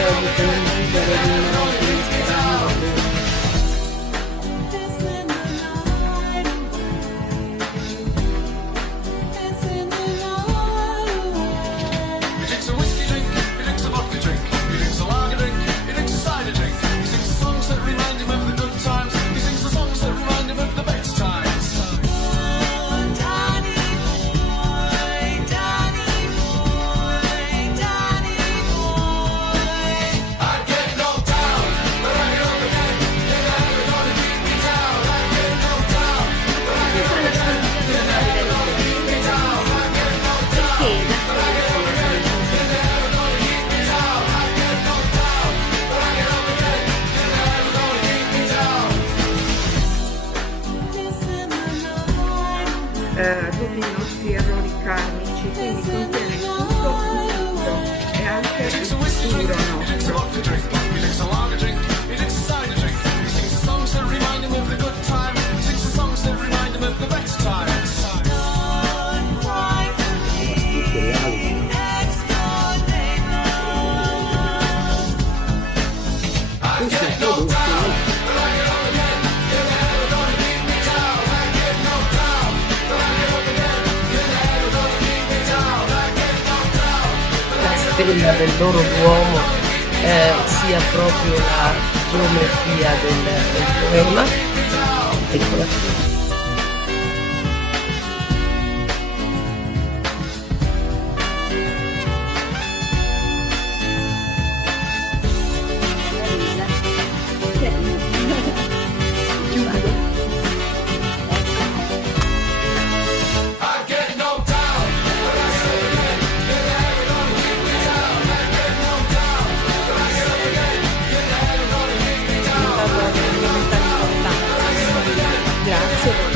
di condividere l'immagine sperando. Tutti i nostri errori karmici, quindi contiene tutto il futuro e anche il futuro nostro. Questo è prodotto stella del loro duomo sia proprio la geometria del poema. Eccola qui. grazie.